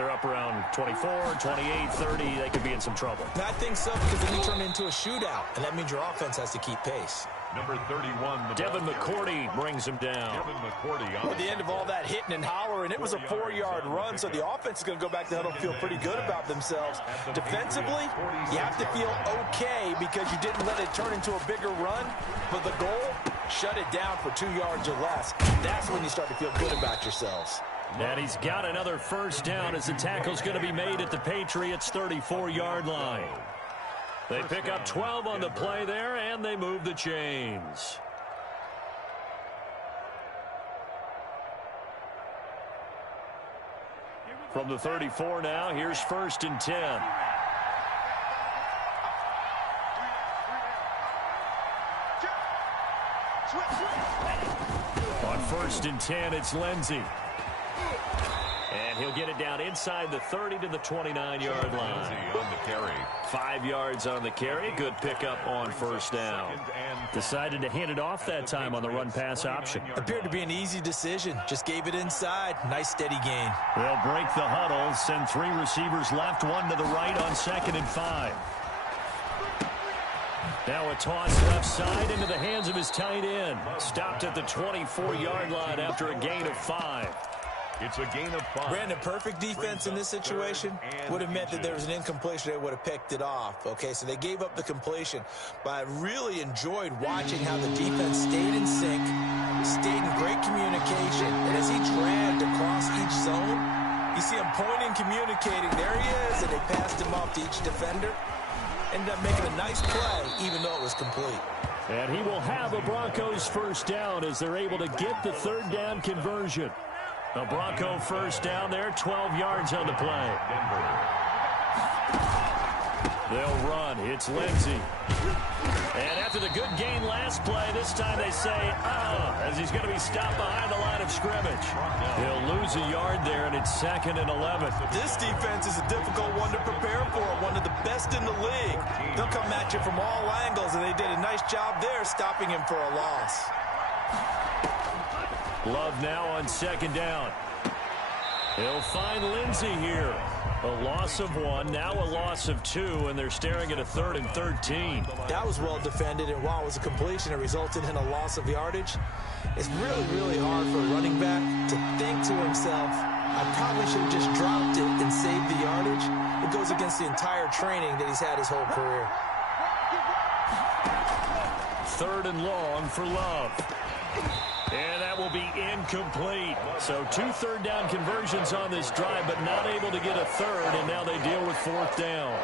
they're up around 24, 28, 30, they could be in some trouble. I think so, because then you turn it into a shootout, and that means your offense has to keep pace. Number 31. Devin McCourty brings him down. Devin McCourty At the end of all that hitting and hollering, it was a 4-yard run, so the offense is going to go back to the huddle and feel pretty good about themselves. Defensively, you have to feel okay because you didn't let it turn into a bigger run, but the goal, shut it down for 2 yards or less. That's when you start to feel good about yourselves. And he's got another first down as the tackle's going to be made at the Patriots' 34-yard line. They pick up 12 on the play there, and they move the chains. From the 34 now, here's 1st and 10. On 1st and 10, it's Lindsey. And he'll get it down inside the 30 to the 29-yard line. on the carry. 5 yards on the carry. Good pickup on first down. Decided to hand it off that time on the run-pass option. Appeared to be an easy decision. Just gave it inside. Nice steady gain. They'll break the huddle. Send 3 receivers left, 1 to the right on 2nd and 5. Now a toss left side into the hands of his tight end. Stopped at the 24-yard line after a gain of 5. It's a gain of 5. Brandon, perfect defense in this situation would have meant that there was an incompletion. They would have picked it off. Okay, so they gave up the completion. But I really enjoyed watching how the defense stayed in sync, stayed in great communication. And as he dragged across each zone, you see him pointing, communicating. There he is, and they passed him off to each defender. Ended up making a nice play, even though it was complete. And he will have a Broncos first down as they're able to get the 3rd down conversion. A Bronco first down there, 12 yards on the play. They'll run. It's Lindsey. And after the good gain last play, this time they say, as he's going to be stopped behind the line of scrimmage. He'll lose a yard there, and it's 2nd and 11. This defense is a difficult one to prepare for, one of the best in the league. They'll come at you from all angles, and they did a nice job there stopping him for a loss. Love now on 2nd down. He'll find Lindsey here. A loss of 1, now a loss of 2, and they're staring at a 3rd and 13. That was well defended, and while it was a completion, it resulted in a loss of yardage. It's really, really hard for a running back to think to himself, I probably should have just dropped it and saved the yardage. It goes against the entire training that he's had his whole career. 3rd and long for Love. And that will be incomplete. So 2 3rd down conversions on this drive, but not able to get a 3rd, and now they deal with 4th down.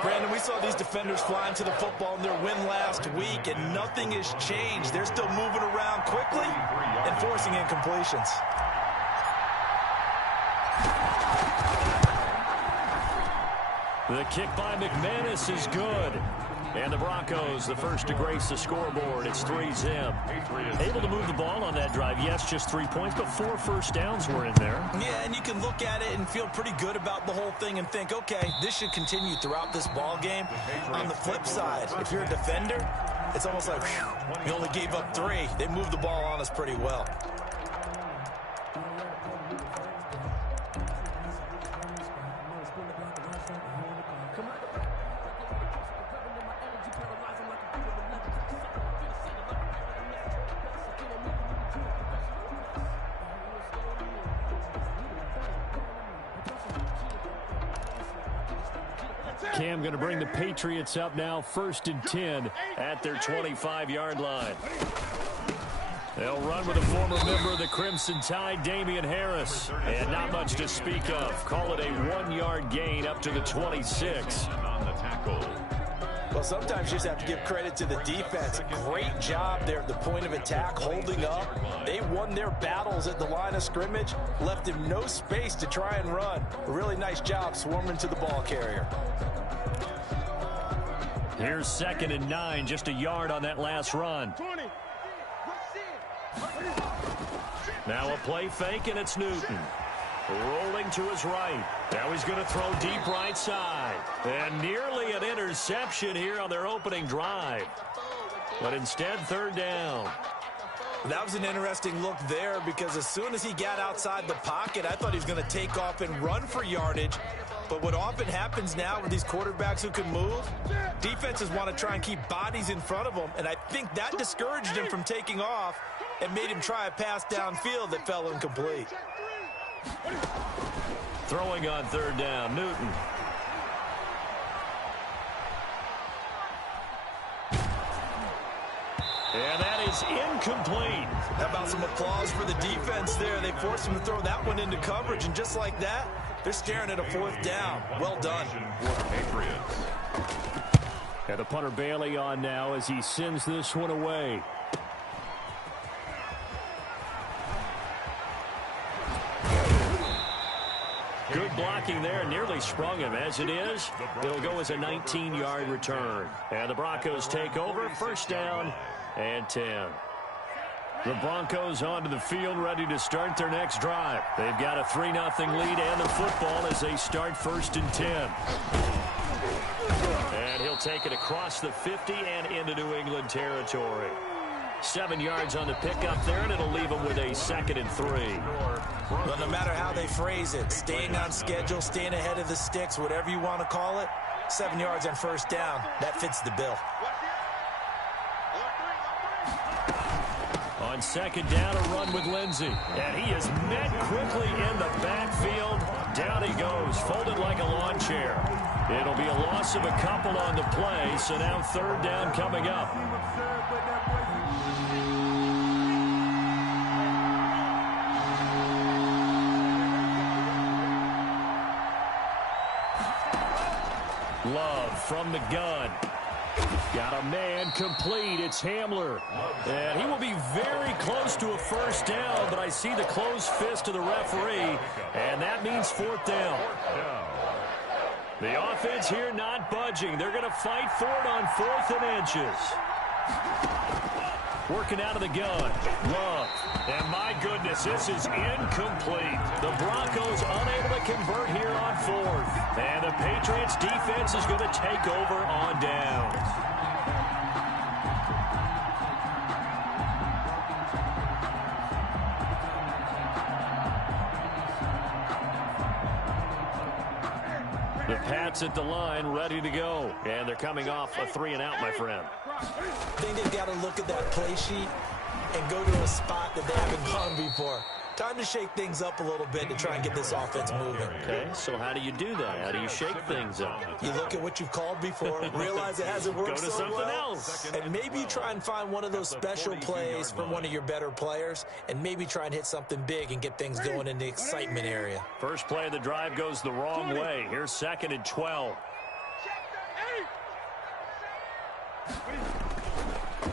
Brandon, we saw these defenders flying to the football in their win last week, and nothing has changed. They're still moving around quickly and forcing incompletions. The kick by McManus is good. And the Broncos, the first to grace the scoreboard. It's 3-zip. Able to move the ball on that drive. Yes, just 3 points, but 4 first downs were in there. Yeah, and you can look at it and feel pretty good about the whole thing and think, okay, this should continue throughout this ball game. On the flip side, if you're a defender, it's almost like, whew, we only gave up 3. They moved the ball on us pretty well. Cam going to bring the Patriots up now, 1st and 10 at their 25-yard line. They'll run with a former member of the Crimson Tide, Damian Harris. And not much to speak of. Call it a 1-yard gain up to the 26. On the tackle. Well, sometimes you just have to give credit to the defense. Great job there at the point of attack, holding up. They won their battles at the line of scrimmage, left him no space to try and run. A really nice job swarming to the ball carrier. Here's 2nd and 9, just a yard on that last run. Now a play fake, and it's Newton. Rolling to his right. Now he's going to throw deep right side. And nearly an interception here on their opening drive. But instead, 3rd down. That was an interesting look there because as soon as he got outside the pocket, I thought he was going to take off and run for yardage. But what often happens now with these quarterbacks who can move, defenses want to try and keep bodies in front of them, and I think that discouraged him from taking off and made him try a pass downfield that fell incomplete. Throwing on third down, Newton. And that is incomplete. How about some applause for the defense there? They forced him to throw that one into coverage, and just like that, they're staring at a fourth down. Well done. And the punter Bailey on now as he sends this one away. Good blocking there, nearly sprung him. As it is, it'll go as a 19-yard return. And the Broncos take over, first down and 10. The Broncos onto the field, ready to start their next drive. They've got a 3-0 lead and the football as they start first and 10. And he'll take it across the 50 and into New England territory. 7 yards on the pickup there, and it'll leave them with a 2nd and 3. Well, no matter how they phrase it, staying on schedule, staying ahead of the sticks, whatever you want to call it, 7 yards on first down, that fits the bill. On second down, a run with Lindsey. And he is met quickly in the backfield. Down he goes, folded like a lawn chair. It'll be a loss of a couple on the play, so now third down coming up. Love from the gun. Got a man complete. It's Hamler. And he will be very close to a first down, but I see the closed fist of the referee, and that means fourth down. The offense here not budging. They're going to fight for it on 4th and inches. Working out of the gun. Love. And my goodness, this is incomplete. The Broncos unable to convert here on 4th. And the Patriots defense is going to take over on downs. The Pats at the line, ready to go. And they're coming off a 3-and-out, my friend. I think they've got to look at that play sheet and go to a spot that they haven't gone before. Time to shake things up a little bit to try and get this offense moving. Okay, so how do you do that? How do you shake things up? You look at what you've called before, realize it hasn't worked Go to so something well, else. and maybe try and find one of those special plays from one of your better players, and maybe try and hit something big and get things going in the excitement area. First play of the drive goes the wrong way. Here's 2nd and 12.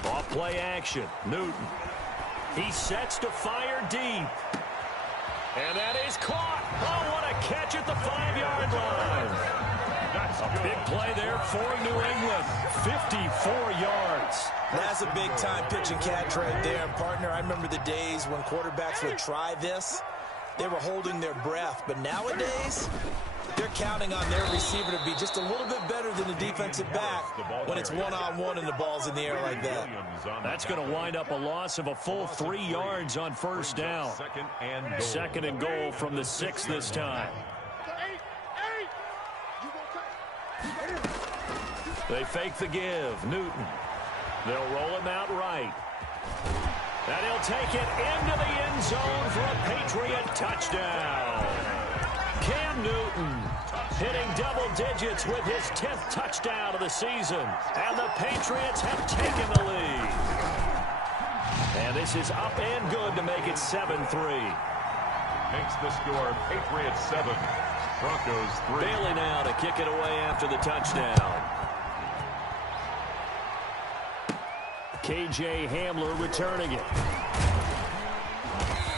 Off play action. Newton. He sets to fire deep. And that is caught. Oh, what a catch at the 5-yard line. A big play there for New England. 54 yards. That's a big-time pitch and catch right there. And, partner, I remember the days when quarterbacks would try this. They were holding their breath. But nowadays, they're counting on their receiver to be just a little bit better than the defensive back when it's one-on-one and the ball's in the air like that. That's going to wind up a loss of a full 3 yards on first down. 2nd and goal from the 6 this time. They fake the give. Newton. They'll roll him out right. And he'll take it into the end zone for a Patriot touchdown. Cam Newton hitting double digits with his 10th touchdown of the season. And the Patriots have taken the lead. And this is up and good to make it 7-3. Makes the score Patriots 7, Broncos 3. Bailey now to kick it away after the touchdown. KJ Hamler returning it.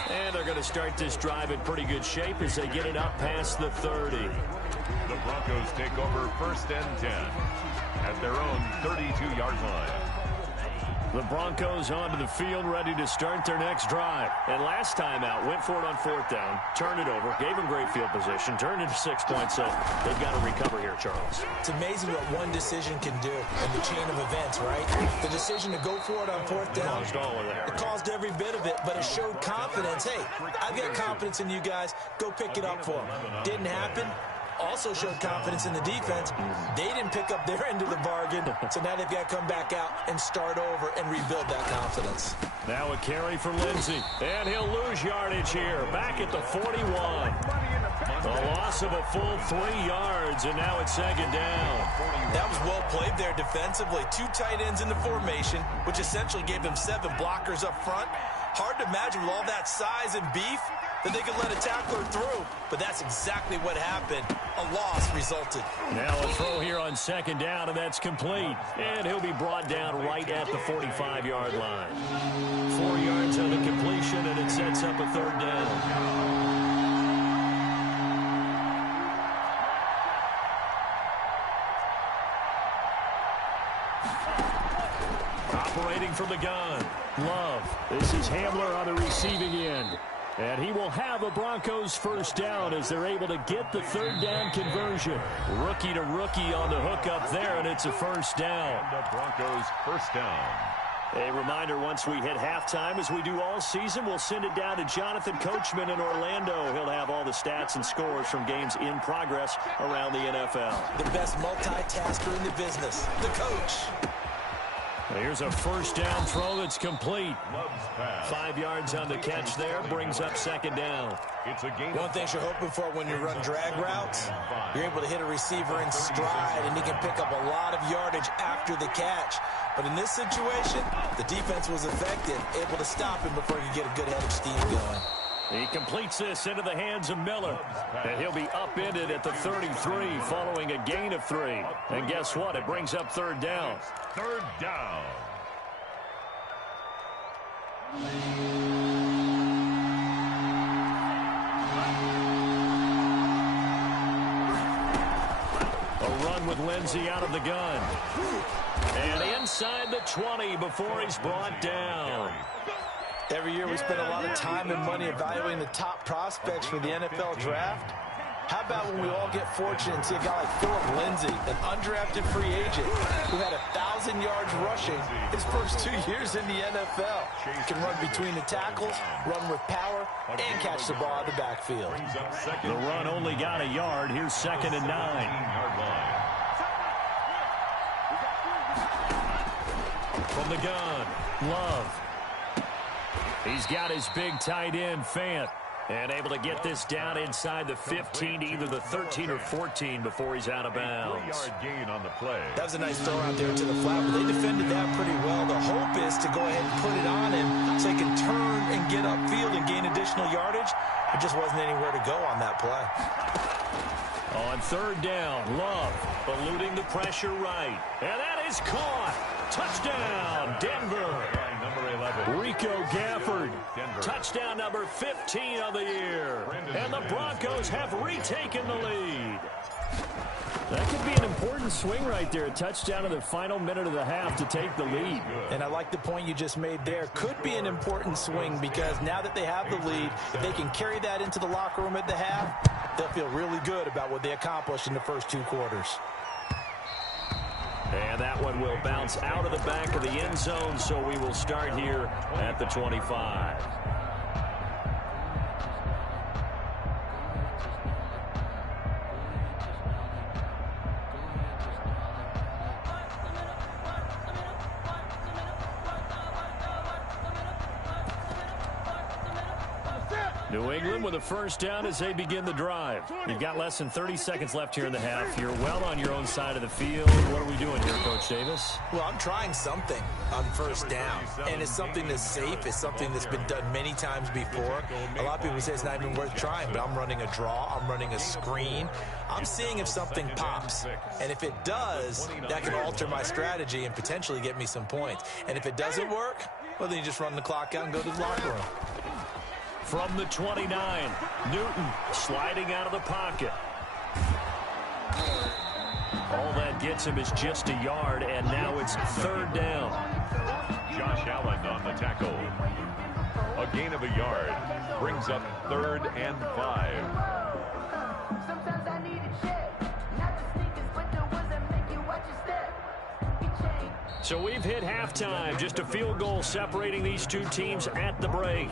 And they're going to start this drive in pretty good shape as they get it up past the 30. The Broncos take over 1st and 10 at their own 32-yard line. The Broncos onto the field, ready to start their next drive. And last time out, went for it on 4th down, turned it over, gave them great field position, turned into 6 points, so they've got to recover here, Charles. It's amazing what one decision can do in the chain of events, right? The decision to go for it on 4th down, it caused every bit of it, but it showed confidence. Hey, I've got confidence in you guys. Go pick it up for them. Didn't happen. Also showed confidence in the defense. They didn't pick up their end of the bargain, so now they've got to come back out and start over and rebuild that confidence. Now a carry for Lindsey, and he'll lose yardage here, back at the 41. A loss of a full 3 yards, and now it's 2nd down. That was well played there defensively. 2 tight ends in the formation, which essentially gave them 7 blockers up front. Hard to imagine with all that size and beef that they could let a tackler through, but that's exactly what happened. A loss resulted. Now a throw here on 2nd down, and that's complete. And he'll be brought down right at the 45-yard line. 4 yards on the completion, and it sets up a 3rd down. Operating from the gun, Love. This is Hamler on the receiving end. And he will have a Broncos 1st down as they're able to get the 3rd down conversion. Rookie to rookie on the hook up there, and it's a 1st down. The Broncos 1st down. A reminder, once we hit halftime, as we do all season, we'll send it down to Jonathan Coachman in Orlando. He'll have all the stats and scores from games in progress around the NFL. The best multitasker in the business, the coach. Here's a 1st down throw that's complete. 5 yards on the catch there, brings up 2nd down. It's a game. One thing you're hoping for when you run drag routes, you're able to hit a receiver in stride, and he can pick up a lot of yardage after the catch. But in this situation, the defense was effective, able to stop him before he could get a good head of steam going. He completes this into the hands of Miller. And he'll be upended at the 33 following a gain of 3. And guess what? It brings up 3rd down. 3rd down. A run with Lindsey out of the gun. And inside the 20 before he's brought down. Every year we spend a lot of time and money evaluating the top prospects for the NFL draft. How about when we all get fortunate and see a guy like Philip Lindsay, an undrafted free agent who had 1,000 yards rushing his first 2 years in the NFL. He can run between the tackles, run with power, and catch the ball out of the backfield. The run only got a yard. Here's 2nd and 9. From the gun, Love. He's got his big tight end, Fant, and able to get this down inside the 15 to either the 13 or 14 before he's out of bounds. 3-yard gain on the play. That was a nice throw out there to the flat, but they defended that pretty well. The hope is to go ahead and put it on him so he can turn and get upfield and gain additional yardage. There just wasn't anywhere to go on that play. On 3rd down, Love eluding the pressure right. And that is caught. Touchdown, Denver. Rico Gafford, touchdown number 15 of the year. And the Broncos have retaken the lead. That could be an important swing right there. A touchdown in the final minute of the half to take the lead. And I like the point you just made there. Could be an important swing because now that they have the lead, if they can carry that into the locker room at the half, they'll feel really good about what they accomplished in the first 2 quarters. And that one will bounce out of the back of the end zone, so we will start here at the 25. New England with a 1st down as they begin the drive. You've got less than 30 seconds left here in the half. You're well on your own side of the field. What are we doing here, Coach Davis? Well, I'm trying something on 1st down, and it's something that's safe. It's something that's been done many times before. A lot of people say it's not even worth trying, but I'm running a draw. I'm running a screen. I'm seeing if something pops, and if it does, that can alter my strategy and potentially get me some points. And if it doesn't work, well, then you just run the clock out and go to the locker room. From the 29, Newton sliding out of the pocket. All that gets him is just a yard, and now it's 3rd down. Josh Allen on the tackle. A gain of a yard brings up 3rd and 5. Sometimes I need a check, not the sneakers, but the ones that make you watch your step. So we've hit halftime. Just a field goal separating these two teams at the break.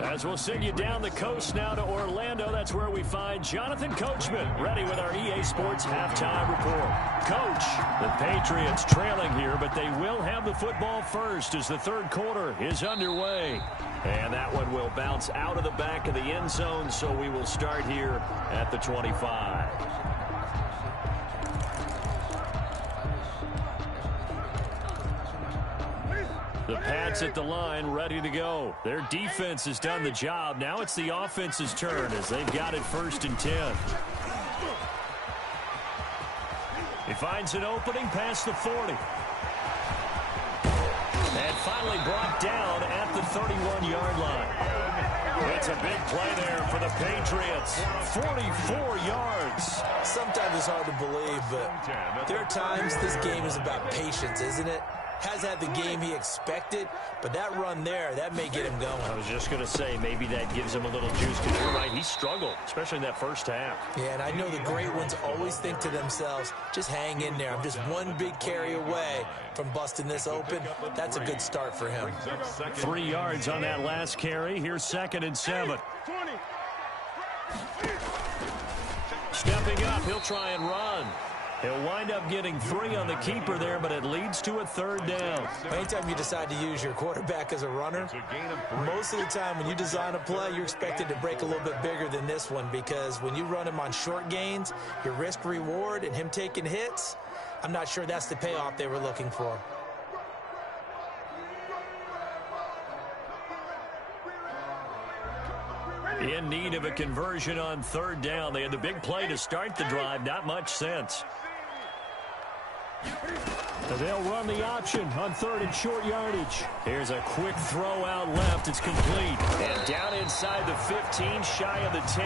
As we'll send you down the coast now to Orlando, that's where we find Jonathan Coachman ready with our EA Sports halftime report. Coach, the Patriots trailing here, but they will have the football first as the third quarter is underway. And that one will bounce out of the back of the end zone, so we will start here at the 25. The Pats at the line, ready to go. Their defense has done the job. Now it's the offense's turn as they've got it 1st and 10. He finds an opening past the 40. And finally brought down at the 31-yard line. It's a big play there for the Patriots. 44 yards. Sometimes it's hard to believe, but there are times this game is about patience, isn't it? Has had the game he expected, but that run there, that may get him going. I was just going to say, maybe that gives him a little juice, because you're right, he struggled, especially in that first half. Yeah, and I know the great ones always think to themselves, just hang in there. I'm just one big carry away from busting this open. That's a good start for him. 3 yards on that last carry. Here's 2nd and 7. Stepping up, he'll try and run. He'll wind up getting 3 on the keeper there, but it leads to a 3rd down. Anytime you decide to use your quarterback as a runner, most of the time when you design a play, you're expected to break a little bit bigger than this one, because when you run him on short gains, your risk-reward and him taking hits, I'm not sure that's the payoff they were looking for. In need of a conversion on 3rd down. They had the big play to start the drive. Not much sense. So they'll run the option on 3rd and short yardage. Here's a quick throw out left. It's complete. And down inside the 15, shy of the 10.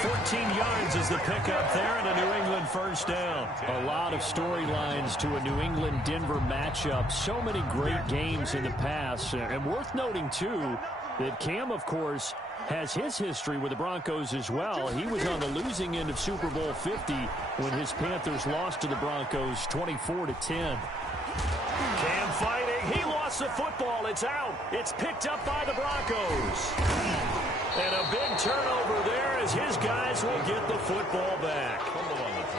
14 yards is the pickup there, and a New England 1st down. A lot of storylines to a New England-Denver matchup. So many great games in the past. And worth noting, too, that Cam, of course, has his history with the Broncos as well. He was on the losing end of Super Bowl 50 when his Panthers lost to the Broncos 24-10. Cam fighting. He lost the football. It's out. It's picked up by the Broncos. And a big turnover there as his guys will get the football back.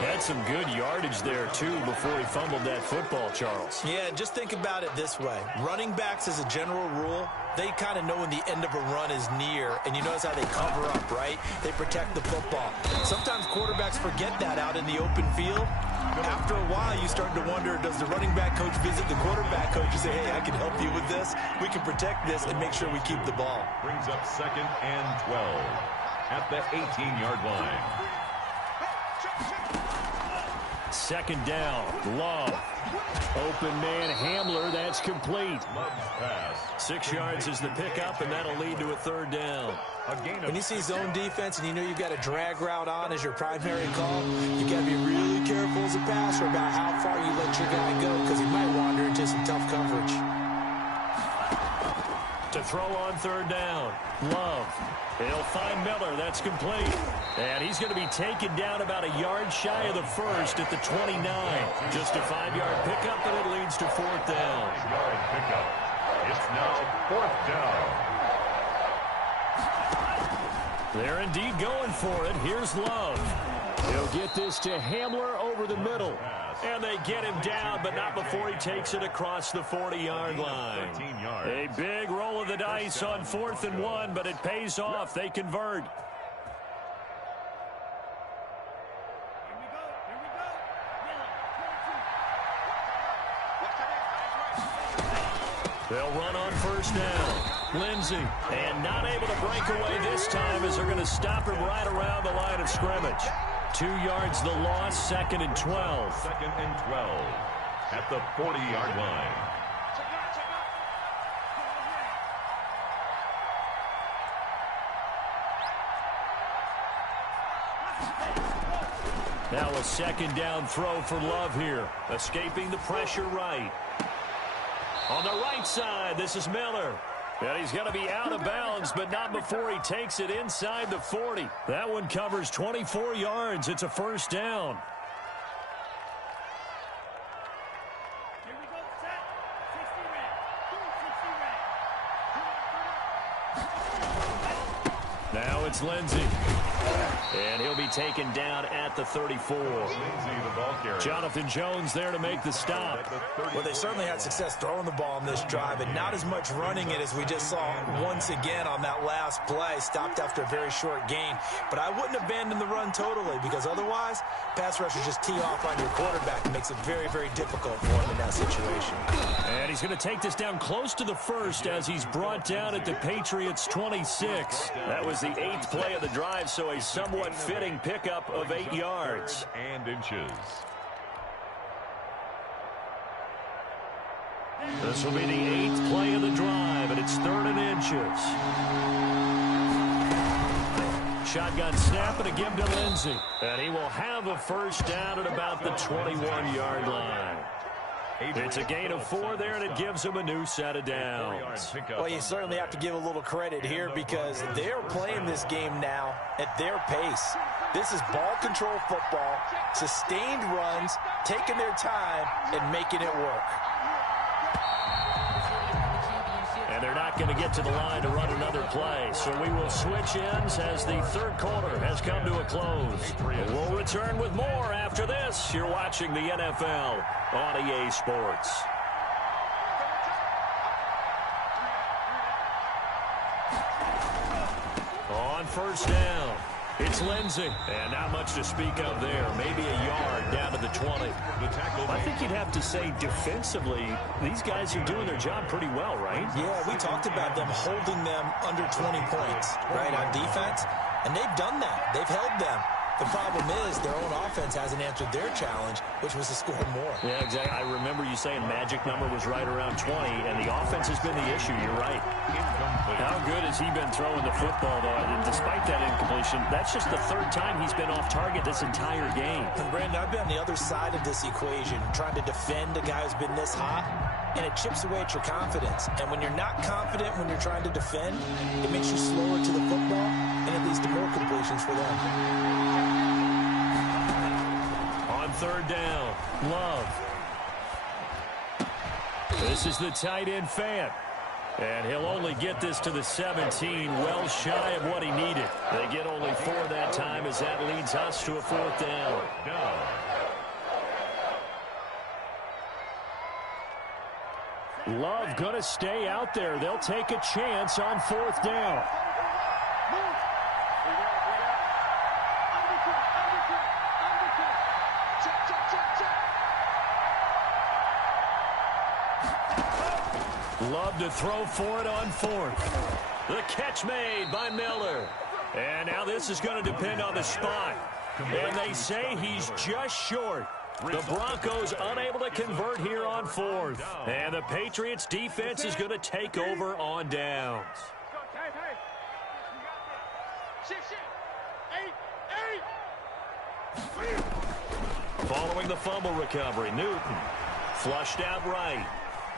Had some good yardage there, too, before he fumbled that football, Charles. Yeah, just think about it this way. Running backs, as a general rule, they kind of know when the end of a run is near, and you notice how they cover up, right? They protect the football. Sometimes quarterbacks forget that out in the open field. After a while, you start to wonder, does the running back coach visit the quarterback coach and say, hey, I can help you with this? We can protect this and make sure we keep the ball. Brings up 2nd and 12 at the 18-yard line. 2nd down. Love. Open man Hamler. That's complete. Love's pass. 6 yards is the pickup, and that'll lead to a 3rd down. When you see zone defense and you know you've got a drag route on as your primary call, you got to be really careful as a passer about how far you let your guy go, because he might wander into some tough coverage. To throw on 3rd down. Love. He'll find Miller. That's complete. And he's going to be taken down about a yard shy of the 1st at the 29. Just a 5-yard pickup, and it leads to 4th down. Yard pickup. It's now 4th down. They're indeed going for it. Here's Love. He'll get this to Hamler over the middle. And they get him down, but not before he takes it across the 40-yard line. A big roll of the dice on 4th and 1, but it pays off. They convert. They'll run on 1st down. Lindsey, and not able to break away this time as they're going to stop him right around the line of scrimmage. 2 yards the loss, 2nd and 12. 2nd and 12 at the 40-yard line. Now a 2nd down throw for Love here. Escaping the pressure right. On the right side, this is Miller. And he's going to be out of bounds, but not before he takes it inside the 40. That one covers 24 yards. It's a first down. Here we go, set. 60 red. Now it's Lindsey. And he'll be taken down at the 34. Jonathan Jones there to make the stop. Well, they certainly had success throwing the ball on this drive, and not as much running it as we just saw once again on that last play. Stopped after a very short gain. But I wouldn't abandon the run totally, because otherwise, pass rushers just tee off on your quarterback. It makes it very, very difficult for him in that situation. And he's going to take this down close to the first as he's brought down at the Patriots' 26. That was the 8th play of the drive, so a somewhat fitting pickup of 8 yards. And inches. This will be the 8th play of the drive, and it's 3rd and inches. Shotgun snap and a give to Lindsey. And he will have a first down at about the 21-yard line. It's a gain of 4 there, and it gives him a new set of downs. Well, you certainly have to give a little credit here because they're playing this game now at their pace. This is ball control football, sustained runs, taking their time, and making it work. And they're not going to get to the line to run another play, so we will switch ends as the 3rd quarter has come to a close. We'll return with more after this. You're watching the NFL on EA Sports. On first down, it's Lindsey. And not much to speak of there. Maybe a yard down to the 20. I think you'd have to say defensively, these guys are doing their job pretty well, right? Yeah, we talked about them holding them under 20 points, right, on defense. And they've done that. They've held them. The problem is their own offense hasn't answered their challenge, which was to score more. Yeah, exactly. I remember you saying magic number was right around 20, and the offense has been the issue. You're right. How good has he been throwing the football, though? And despite that incompletion, that's just the 3rd time he's been off target this entire game. And, Brandon, I've been on the other side of this equation, trying to defend a guy who's been this hot, and it chips away at your confidence. And when you're not confident when you're trying to defend, it makes you slower to the football, and it leads to more completions for them. On 3rd down, Love. This is the tight end Fant. And he'll only get this to the 17, well shy of what he needed. They get only 4 that time as that leads us to a 4th down. Love going to stay out there. They'll take a chance on 4th down. Love to throw for it on 4th. The catch made by Miller. And now this is going to depend on the spot. And they say he's just short. The Broncos unable to convert here on 4th. And the Patriots defense is going to take over on downs. Following the fumble recovery, Newton flushed out right.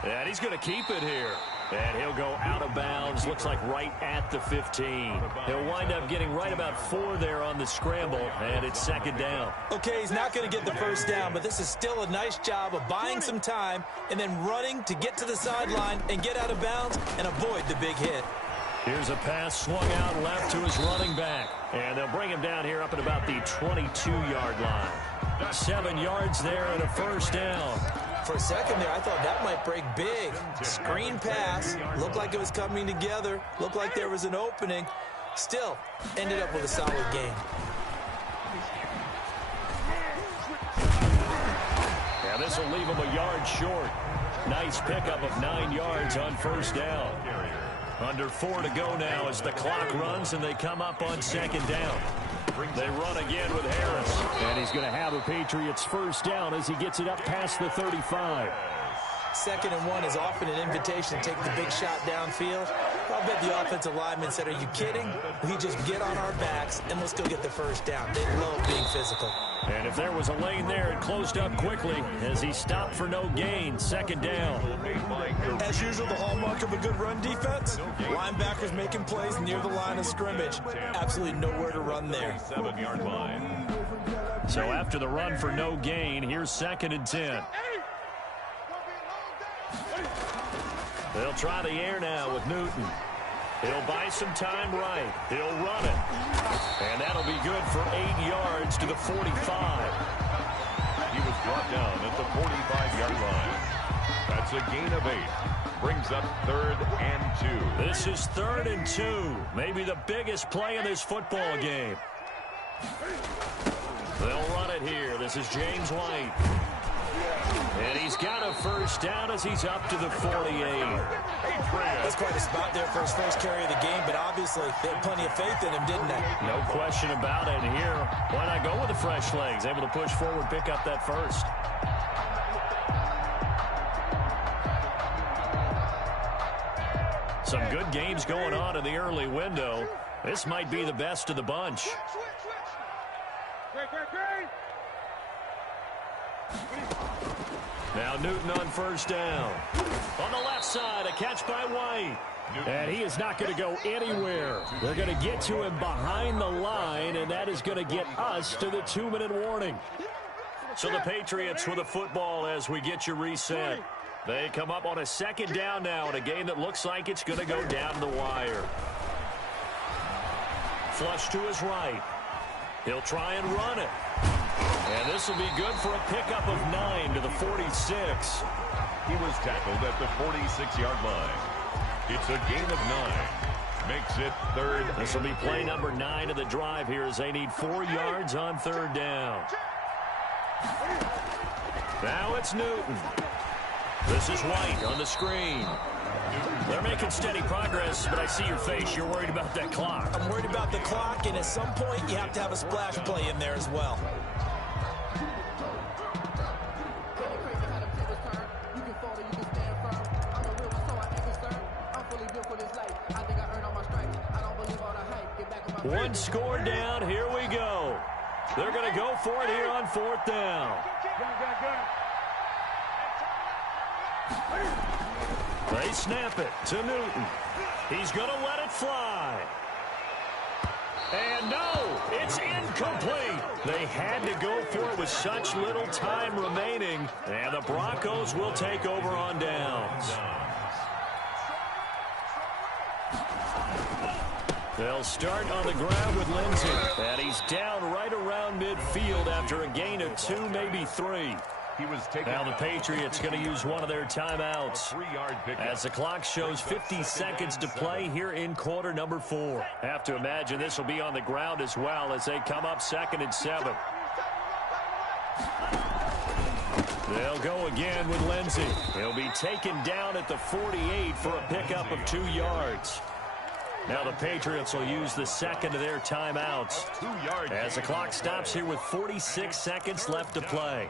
And he's going to keep it here. And he'll go out of bounds, looks like right at the 15. He'll wind up getting right about 4 there on the scramble, and it's 2nd down. Okay, he's not going to get the first down, but this is still a nice job of buying some time and then running to get to the sideline and get out of bounds and avoid the big hit. Here's a pass swung out left to his running back. And they'll bring him down here up at about the 22-yard line. 7 yards there and a first down. For a second there, I thought that might break big. Screen pass. Looked like it was coming together. Looked like there was an opening. Still, ended up with a solid game. Yeah, this will leave him a yard short. Nice pickup of 9 yards on first down. Under 4 to go now as the clock runs and they come up on 2nd down. They run again with Harris. And he's going to have a Patriots first down as he gets it up past the 35. 2nd and 1 is often an invitation to take the big shot downfield. I'll bet the offensive lineman said, are you kidding? We just get on our backs and let's go get the first down. They love being physical. And if there was a lane there, it closed up quickly as he stopped for no gain. Second down. As usual, the hallmark of a good run defense, linebackers making plays near the line of scrimmage. Absolutely nowhere to run there. 7-yard line. So after the run for no gain, here's 2nd and 10. They'll try the air now with Newton. He'll buy some time right. He'll run it. And that'll be good for 8 yards to the 45. He was brought down at the 45-yard line. That's a gain of 8. Brings up 3rd and 2. This is 3rd and 2. Maybe the biggest play in this football game. They'll run it here. This is James White. And he's got a first down as he's up to the 48. That's quite a spot there for his first carry of the game, but obviously they had plenty of faith in him, didn't they? No question about it. And here, why not go with the fresh legs? Able to push forward, pick up that first. Some good games going on in the early window. This might be the best of the bunch. Now Newton on first down. On the left side, a catch by White. And he is not going to go anywhere. They're going to get to him behind the line, and that is going to get us to the 2-minute warning. So the Patriots with the football as we get you reset. They come up on a 2nd down now in a game that looks like it's going to go down the wire. Flush to his right. He'll try and run it. And this will be good for a pickup of 9 to the 46. He was tackled at the 46-yard line. It's a gain of 9. Makes it 3rd. This will be play number 9 of the drive here as they need 4 yards on 3rd down. Now it's Newton. This is White on the screen. They're making steady progress, but I see your face. You're worried about that clock. I'm worried about the clock, and at some point you have to have a splash play in there as well. One score down. Here we go. They're going to go for it here on 4th down. They snap it to Newton. He's going to let it fly. And no, it's incomplete. They had to go for it with such little time remaining. And the Broncos will take over on downs. They'll start on the ground with Lindsey. And he's down right around midfield after a gain of 2, maybe 3. He was taken. Now the Patriots going to use one of their timeouts. 3-yard pickup. As the clock shows 50 seconds to play here in quarter number 4. Have to imagine this will be on the ground as well as they come up 2nd and 7. They'll go again with Lindsey. He'll be taken down at the 48 for a pickup of 2 yards. Now the Patriots will use the 2nd of their timeouts. 2 yards. As the clock stops here with 46 seconds left to play.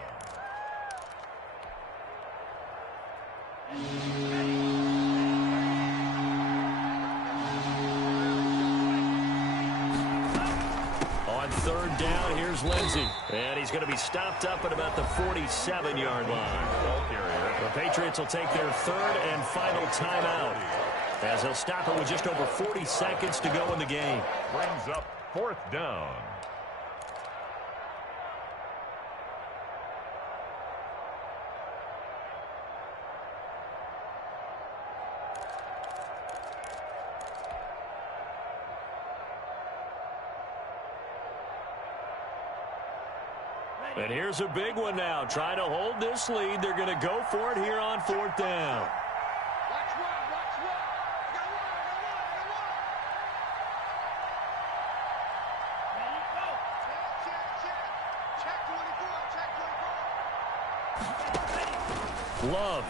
On 3rd down, here's Lindsey. And he's going to be stopped up at about the 47-yard line. The Patriots will take their 3rd and final timeout, as they'll stop it with just over 40 seconds to go in the game. Brings up 4th down. And here's a big one now. Trying to hold this lead. They're going to go for it here on 4th down. Love.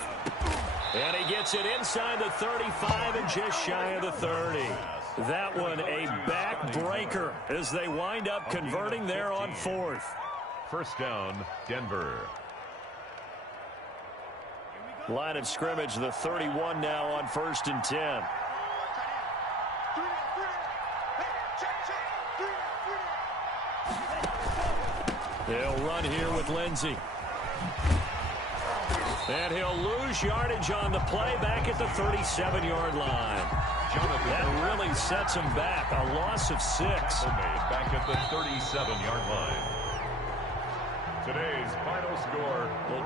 And he gets it inside the 35 and just shy of the 30. That one a backbreaker as they wind up converting there on 4th. First down, Denver. Line of scrimmage, the 31 now on 1st and 10. They'll run here with Lindsey. And he'll lose yardage on the play back at the 37-yard line. That really sets him back. A loss of 6. Back at the 37-yard line. Today's final score. The